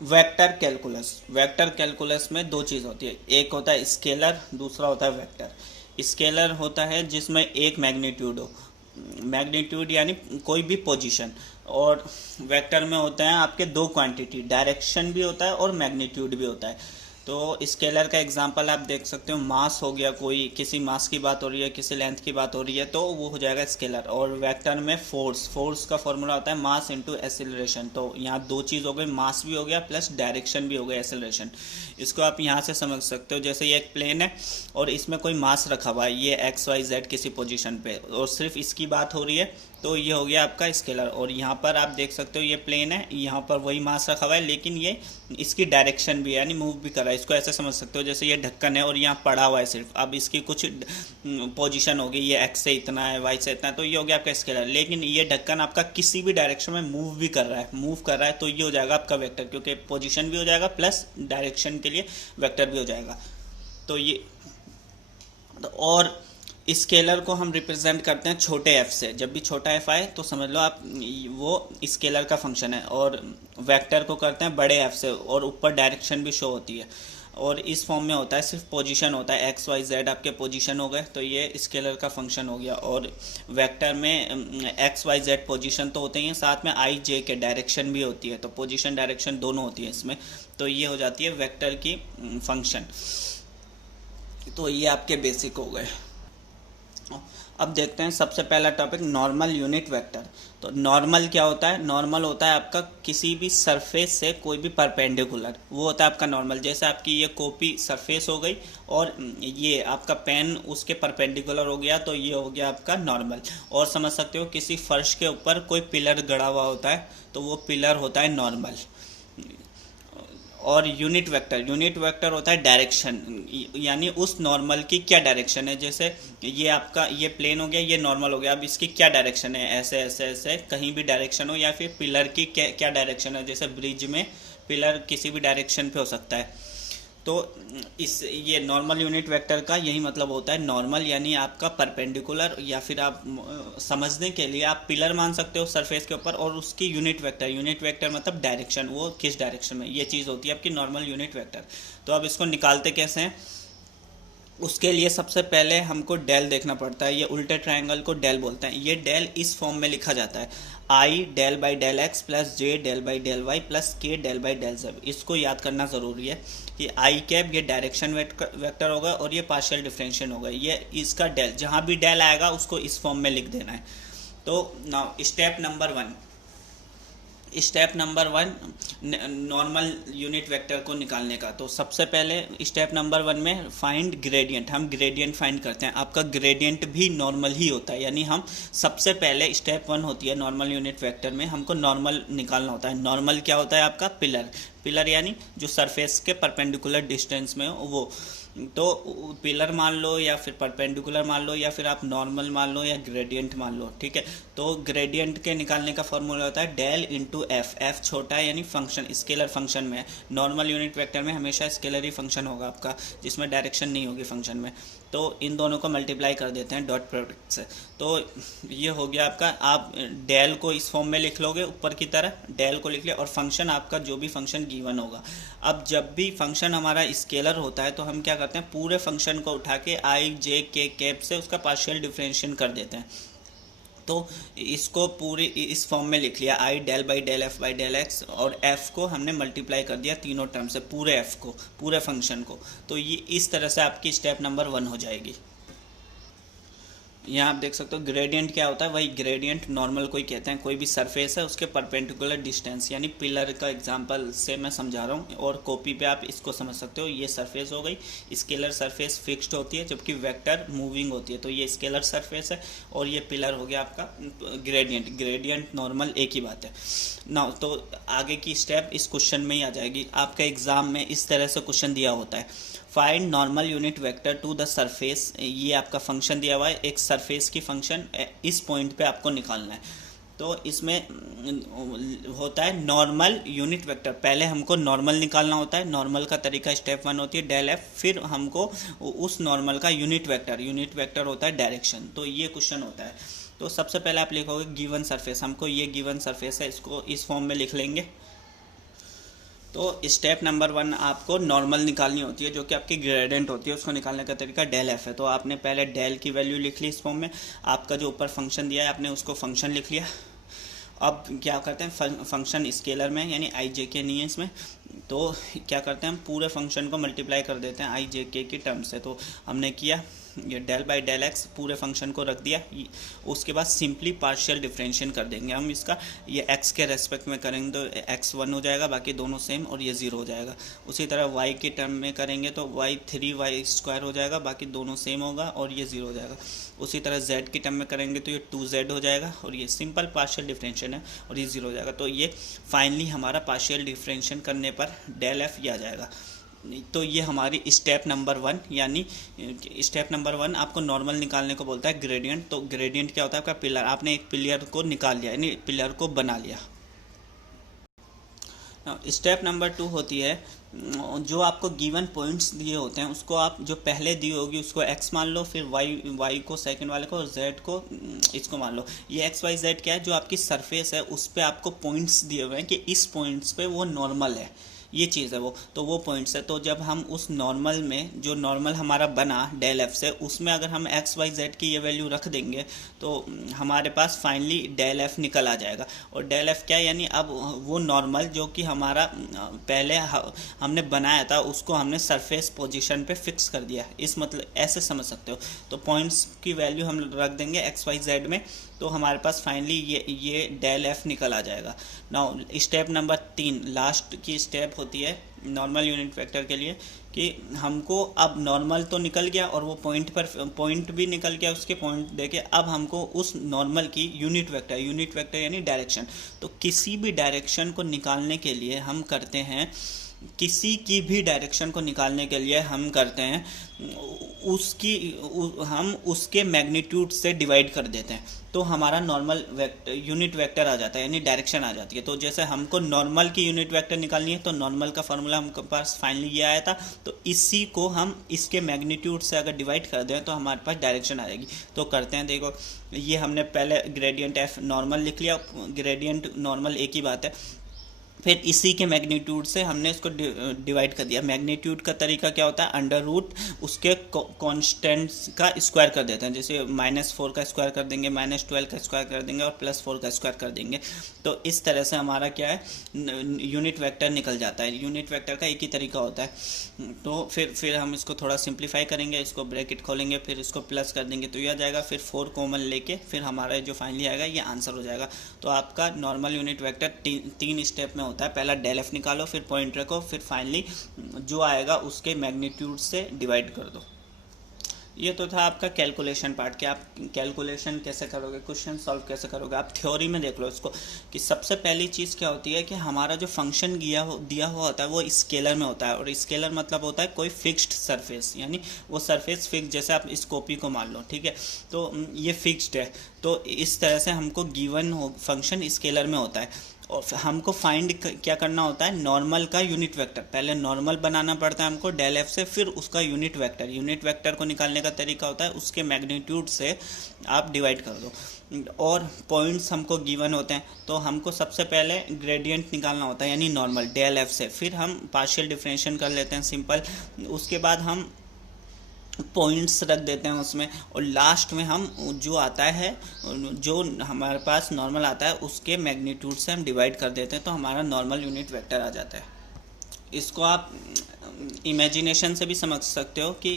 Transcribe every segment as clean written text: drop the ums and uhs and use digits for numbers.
Vector calculus, vector calculus में दो चीज़ होती है, एक होता है स्केलर, दूसरा होता है वेक्टर। स्केलर होता है जिसमें एक मैग्नीट्यूड हो, मैग्नीट्यूड यानी कोई भी पोजीशन, और वेक्टर में होते हैं आपके दो क्वांटिटी, डायरेक्शन भी होता है और मैग्नीट्यूड भी होता है। तो स्केलर का एग्जांपल आप देख सकते हो, मास हो गया, कोई किसी मास की बात हो रही है, किसी लेंथ की बात हो रही है, तो वो हो जाएगा स्केलर। और वेक्टर में फोर्स, फोर्स का फॉर्मूला होता है मास इनटू एक्सीलरेशन। तो यहाँ दो चीज़ हो गई, मास भी हो गया प्लस डायरेक्शन भी हो गया, एक्सीलरेशन। इसको आप यहाँ से समझ सकते हो, जैसे ये एक प्लेन है और इसमें कोई मास रखा हुआ है, ये एक्स वाई जेड किसी पोजीशन पे, और सिर्फ इसकी बात हो रही है, तो ये हो गया आपका स्केलर। और यहाँ पर आप देख सकते हो ये प्लेन है, यहाँ पर वही मास रखा हुआ है, लेकिन ये इसकी डायरेक्शन भी है यानी मूव भी कर रहा है। इसको ऐसे समझ सकते हो जैसे ये ढक्कन है और यहाँ पड़ा हुआ है सिर्फ, अब इसकी कुछ पोजीशन होगी, ये एक्स से इतना है, वाई से इतना है, तो ये हो गया आपका स्केलर। लेकिन ये ढक्कन आपका किसी भी डायरेक्शन में मूव भी कर रहा है, मूव कर रहा है, तो ये हो जाएगा आपका वेक्टर, क्योंकि पोजीशन भी हो जाएगा प्लस डायरेक्शन के लिए वेक्टर भी हो जाएगा। तो ये, और स्केलर को हम रिप्रेजेंट करते हैं छोटे एफ से, जब भी छोटा एफ आए तो समझ लो आप वो स्केलर का फंक्शन है। और वेक्टर को करते हैं बड़े एफ से, और ऊपर डायरेक्शन भी शो होती है। और इस फॉर्म में होता है, सिर्फ पोजीशन होता है, एक्स वाई जेड आपके पोजीशन हो गए, तो ये स्केलर का फंक्शन हो गया। और वेक्टर में एक्स वाई जेड पोजीशन तो होते ही हैं, साथ में आई जे के डायरेक्शन भी होती है, तो पोजीशन डायरेक्शन दोनों होती है इसमें। तो ये हो जाती है वेक्टर की फंक्शन। तो ये आपके बेसिक हो गए। अब देखते हैं सबसे पहला टॉपिक, नॉर्मल यूनिट वेक्टर। तो नॉर्मल क्या होता है? नॉर्मल होता है आपका किसी भी सरफेस से कोई भी परपेंडिकुलर, वो होता है आपका नॉर्मल। जैसे आपकी ये कॉपी सरफेस हो गई और ये आपका पेन उसके परपेंडिकुलर हो गया, तो ये हो गया आपका नॉर्मल। और समझ सकते हो किसी फर्श के ऊपर कोई पिलर गड़ा हुआ होता है, तो वो पिलर होता है नॉर्मल। और यूनिट वेक्टर, यूनिट वेक्टर होता है डायरेक्शन, यानी उस नॉर्मल की क्या डायरेक्शन है। जैसे ये आपका ये प्लेन हो गया, ये नॉर्मल हो गया, अब इसकी क्या डायरेक्शन है, ऐसे ऐसे ऐसे कहीं भी डायरेक्शन हो, या फिर पिलर की क्या क्या डायरेक्शन है, जैसे ब्रिज में पिलर किसी भी डायरेक्शन पे हो सकता है। तो इस ये नॉर्मल यूनिट वेक्टर का यही मतलब होता है, नॉर्मल यानी आपका परपेंडिकुलर, या फिर आप समझने के लिए आप पिलर मान सकते हो सरफेस के ऊपर, और उसकी यूनिट वेक्टर, यूनिट वेक्टर मतलब डायरेक्शन, वो किस डायरेक्शन में, ये चीज़ होती है आपकी नॉर्मल यूनिट वेक्टर। तो अब इसको निकालते कैसे हैं, उसके लिए सबसे पहले हमको डेल देखना पड़ता है। ये उल्टे ट्रायंगल को डेल बोलते हैं। ये डेल इस फॉर्म में लिखा जाता है, i del by del x plus j del by del y plus k del by del z. इसको याद करना ज़रूरी है कि आई कैप ये डायरेक्शन वेक्टर होगा और ये पार्शियल डिफरेंशियल होगा, ये इसका डेल, जहाँ भी डेल आएगा उसको इस फॉर्म में लिख देना है। तो now step number one, step number one normal unit vector को निकालने का। तो सबसे पहले स्टेप नंबर वन में फाइंड ग्रेडियंट, हम ग्रेडियंट फाइंड करते हैं। आपका ग्रेडियंट भी नॉर्मल ही होता है, यानी हम सबसे पहले स्टेप वन होती है नॉर्मल यूनिट वेक्टर में, हमको नॉर्मल निकालना होता है। नॉर्मल क्या होता है आपका? पिलर, पिलर यानी जो सरफेस के परपेंडिकुलर डिस्टेंस में हो वो। तो पिलर मान लो या फिर परपेंडिकुलर मान लो या फिर आप नॉर्मल मान लो या ग्रेडियंट मान लो, ठीक है। तो ग्रेडियंट के निकालने का फॉर्मूला होता है डेल इंटू एफ, एफ छोटा है यानी फंक्शन स्केलर फंक्शन में है। नॉर्मल यूनिट वेक्टर में हमेशा स्केलर ही फंक्शन होगा आपका, जिसमें डायरेक्शन नहीं होगी फंक्शन में। तो इन दोनों को मल्टीप्लाई कर देते हैं डॉट प्रोडक्ट से। तो ये हो गया आपका, आप डेल को इस फॉर्म में लिख लोगे ऊपर की तरह, डेल को लिख लिया, और फंक्शन आपका जो भी फंक्शन गिवन होगा। अब जब भी फंक्शन हमारा स्केलर होता है तो हम क्या करते हैं, पूरे फंक्शन को उठा के आई जे के कैप से उसका पार्शियल डिफरेंशिएशन कर देते हैं। तो इसको पूरी इस फॉर्म में लिख लिया, i del by del f by del x, और एफ को हमने मल्टीप्लाई कर दिया तीनों टर्म से, पूरे एफ को, पूरे फंक्शन को। तो ये इस तरह से आपकी स्टेप नंबर वन हो जाएगी। यहाँ आप देख सकते हो ग्रेडियंट क्या होता है, वही ग्रेडियंट नॉर्मल को ही कहते हैं। कोई भी सरफेस है उसके परपेंडिकुलर डिस्टेंस, यानी पिलर का एग्जांपल से मैं समझा रहा हूँ, और कॉपी पे आप इसको समझ सकते हो। ये सरफेस हो गई, स्केलर सरफेस फिक्स्ड होती है जबकि वेक्टर मूविंग होती है, तो ये स्केलर सरफेस है, और ये पिलर हो गया आपका ग्रेडियंट। ग्रेडियंट नॉर्मल एक ही बात है ना। तो आगे की स्टेप इस क्वेश्चन में ही आ जाएगी। आपका एग्जाम में इस तरह से क्वेश्चन दिया होता है, find normal unit vector to the surface. ये आपका फंक्शन दिया हुआ है, एक सरफेस की फंक्शन इस पॉइंट पे आपको निकालना है। तो इसमें होता है नॉर्मल यूनिट वेक्टर, पहले हमको नॉर्मल निकालना होता है। नॉर्मल का तरीका स्टेप वन होती है डेल एफ, फिर हमको उस नॉर्मल का यूनिट वेक्टर, यूनिट वेक्टर होता है डायरेक्शन। तो ये क्वेश्चन होता है। तो सबसे पहले आप लिखोगे गिवन सरफेस, हमको ये गिवन सरफेस है, इसको इस फॉर्म में लिख लेंगे। तो स्टेप नंबर 1 आपको नॉर्मल निकालनी होती है, जो कि आपकी ग्रेडियंट होती है। उसको निकालने का तरीका डेल एफ है। तो आपने पहले डेल की वैल्यू लिख ली इस फॉर्म में, आपका जो ऊपर फंक्शन दिया है आपने उसको फंक्शन लिख लिया। अब क्या करते हैं, फंक्शन स्केलर में यानी आई जे के नहीं है इसमें, तो क्या करते हैं हम पूरे फंक्शन को मल्टीप्लाई कर देते हैं आई जे के की टर्म से। तो हमने किया ये डेल बाई डेल एक्स पूरे फंक्शन को रख दिया। उसके बाद सिंपली पार्शियल डिफरेंशिएशन कर देंगे हम इसका। ये एक्स के रेस्पेक्ट में करेंगे तो एक्स 1 हो जाएगा, बाकी दोनों सेम, और ये 0 हो जाएगा। उसी तरह वाई के टर्म में करेंगे तो वाई 3y² हो जाएगा, बाकी दोनों सेम होगा और ये 0 हो जाएगा। उसी तरह z की टर्म में करेंगे तो ये 2z हो जाएगा, और ये सिंपल पार्शियल डिफरेंशिएशन है और ये 0 हो जाएगा। तो ये फाइनली हमारा पार्शियल डिफरेंशिएशन करने पर डेल एफ ये आ जाएगा। तो ये हमारी स्टेप नंबर 1, यानी स्टेप नंबर 1 आपको नॉर्मल निकालने को बोलता है ग्रेडियंट। तो ग्रेडियंट क्या होता है, आपका पिलर, आपने एक पिलर को निकाल लिया यानी पिलर को बना लिया। स्टेप नंबर 2 होती है, जो आपको गिवन पॉइंट्स दिए होते हैं उसको आप जो पहले दी होगी उसको x मान लो, फिर y को सेकंड वाले को, और z को इसको मान लो। ये x y z क्या है, जो आपकी सरफेस है उस पर आपको पॉइंट्स दिए हुए हैं कि इस पॉइंट्स पे वो नॉर्मल है, ये चीज़ है वो, तो वो पॉइंट्स है। तो जब हम उस नॉर्मल में, जो नॉर्मल हमारा बना डेल एफ से, उसमें अगर हम एक्स वाई जेड की ये वैल्यू रख देंगे तो हमारे पास फाइनली डेल एफ निकल आ जाएगा। और डेल एफ क्या है, यानी अब वो नॉर्मल जो कि हमारा पहले हमने बनाया था उसको हमने सरफेस पोजीशन पे फिक्स कर दिया, इस मतलब ऐसे समझ सकते हो। तो पॉइंट्स की वैल्यू हम रख देंगे एक्स वाई जेड में, तो हमारे पास फाइनली ये डेल एफ निकल आ जाएगा। नाउ स्टेप नंबर 3 लास्ट की स्टेप होती है नॉर्मल यूनिट वेक्टर के लिए, कि हमको अब नॉर्मल तो निकल गया और वो पॉइंट भी निकल गया, उसके पॉइंट देके अब हमको उस नॉर्मल की यूनिट वेक्टर यानी डायरेक्शन। तो किसी भी डायरेक्शन को निकालने के लिए हम करते हैं, किसी की भी डायरेक्शन को निकालने के लिए हम करते हैं हम उसके मैग्नीट्यूड से डिवाइड कर देते हैं, तो हमारा नॉर्मल वेक्टर यूनिट वेक्टर आ जाता है यानी डायरेक्शन आ जाती है। तो जैसे हमको नॉर्मल की यूनिट वेक्टर निकालनी है तो नॉर्मल का फार्मूला हमके पास फाइनली ये आया था, तो इसी को हम इसके मैग्नीट्यूड से अगर डिवाइड कर दें तो हमारे पास डायरेक्शन आ जाएगी। तो करते हैं, देखो ये हमने पहले ग्रेडियंट एफ नॉर्मल लिख लिया, ग्रेडियंट नॉर्मल एक ही बात है, फिर इसी के मैग्नीट्यूड से हमने इसको डिवाइड कर दिया। मैग्नीट्यूड का तरीका क्या होता है, अंडर रूट उसके कांस्टेंट्स का स्क्वायर कर देते हैं, जैसे -4 का स्क्वायर कर देंगे, -12 का स्क्वायर कर देंगे और +4 का स्क्वायर कर देंगे। तो इस तरह से हमारा क्या है, यूनिट वेक्टर निकल जाता है। यूनिट वेक्टर का एक ही तरीका होता है। तो फिर हम इसको थोड़ा सिंप्लीफाई करेंगे, इसको ब्रैकेट खोलेंगे, फिर इसको प्लस कर देंगे तो यह आ जाएगा, फिर 4 कॉमन लेके फिर हमारा जो फाइनली आएगा ये आंसर हो जाएगा। तो आपका नॉर्मल यूनिट वेक्टर 3 स्टेप में होता है। पहला डेल एफ निकालो, फिर पॉइंट रखो, फिर फाइनली जो आएगा उसके मैग्नीट्यूड से डिवाइड कर दो। ये तो था आपका कैलकुलेशन पार्ट, कि आप कैलकुलेशन कैसे करोगे, क्वेश्चन सॉल्व कैसे करोगे। आप थ्योरी में देख लो इसको, कि सबसे पहली चीज़ क्या होती है कि हमारा जो फंक्शन दिया हुआ होता है वो स्केलर में होता है, और स्केलर मतलब होता है कोई फिक्स्ड सरफेस, यानी वो सरफेस फिक्स, जैसे आप इस कॉपी को मान लो, ठीक है, तो ये फिक्स्ड है। तो इस तरह से हमको गिवन फंक्शन स्केलर में होता है, और हमको फाइंड क्या करना होता है, नॉर्मल का यूनिट वेक्टर। पहले नॉर्मल बनाना पड़ता है हमको डेल एफ से, फिर उसका यूनिट वेक्टर को निकालने का तरीका होता है उसके मैग्नीट्यूड से आप डिवाइड कर दो। और पॉइंट्स हमको गिवन होते हैं, तो हमको सबसे पहले ग्रेडियंट निकालना होता है यानी नॉर्मल डेल एफ से, फिर हम पार्शियल डिफरेंशिएशन कर लेते हैं सिंपल, उसके बाद हम पॉइंट्स रख देते हैं उसमें, और लास्ट में हम जो आता है, जो हमारे पास नॉर्मल आता है उसके मैग्नीट्यूड से हम डिवाइड कर देते हैं, तो हमारा नॉर्मल यूनिट वेक्टर आ जाता है। इसको आप इमेजिनेशन से भी समझ सकते हो कि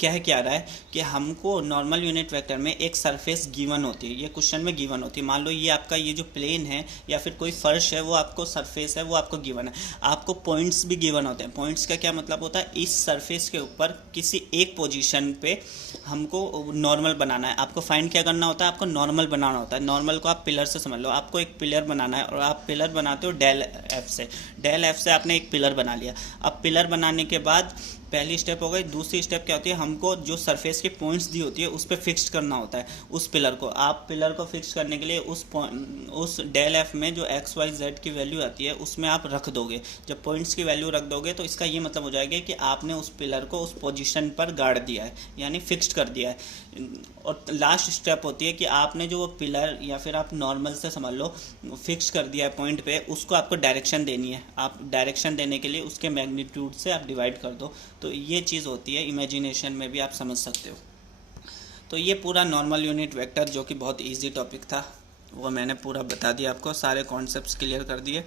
क्या रहा है कि हमको नॉर्मल यूनिट वेक्टर में एक सरफेस गिवन होती है, ये क्वेश्चन में गिवन होती है। मान लो ये आपका ये जो प्लेन है या फिर कोई फर्श है, वो आपको सरफेस है, वो आपको गिवन है। आपको पॉइंट्स भी गिवन होते हैं। पॉइंट्स का क्या मतलब होता है, इस सरफेस के ऊपर किसी एक पोजीशन पे हमको नॉर्मल बनाना है। आपको फाइंड क्या करना होता है, आपको नॉर्मल बनाना होता है। नॉर्मल को आप पिलर से समझ लो, आपको एक पिलर बनाना है और आप पिलर बनाते हो डेल एफ से। डेल एफ से आपने एक पिलर बना लिया। अब पिलर बनाने के बाद पहली स्टेप हो गई। दूसरी स्टेप क्या होती है, हमको जो सरफेस की पॉइंट्स दी होती है उस पर फिक्स करना होता है उस पिलर को। आप पिलर को फिक्स करने के लिए उस डेल एफ में जो एक्स वाई जेड की वैल्यू आती है उसमें आप रख दोगे। जब पॉइंट्स की वैल्यू रख दोगे तो इसका ये मतलब हो जाएगा कि आपने उस पिलर को उस पोजीशन पर गाड़ दिया है, यानी फिक्स्ड कर दिया है। और लास्ट स्टेप होती है कि आपने जो वो पिलर या फिर आप नॉर्मल से समझ लो फिक्स कर दिया है पॉइंट पे, उसको आपको डायरेक्शन देनी है। आप डायरेक्शन देने के लिए उसके मैग्नीट्यूड से आप डिवाइड कर दो। तो ये चीज़ होती है, इमेजिनेशन में भी आप समझ सकते हो। तो ये पूरा नॉर्मल यूनिट वेक्टर जो कि बहुत इजी टॉपिक था वो मैंने पूरा बता दिया आपको, सारे कॉन्सेप्ट्स क्लियर कर दिए।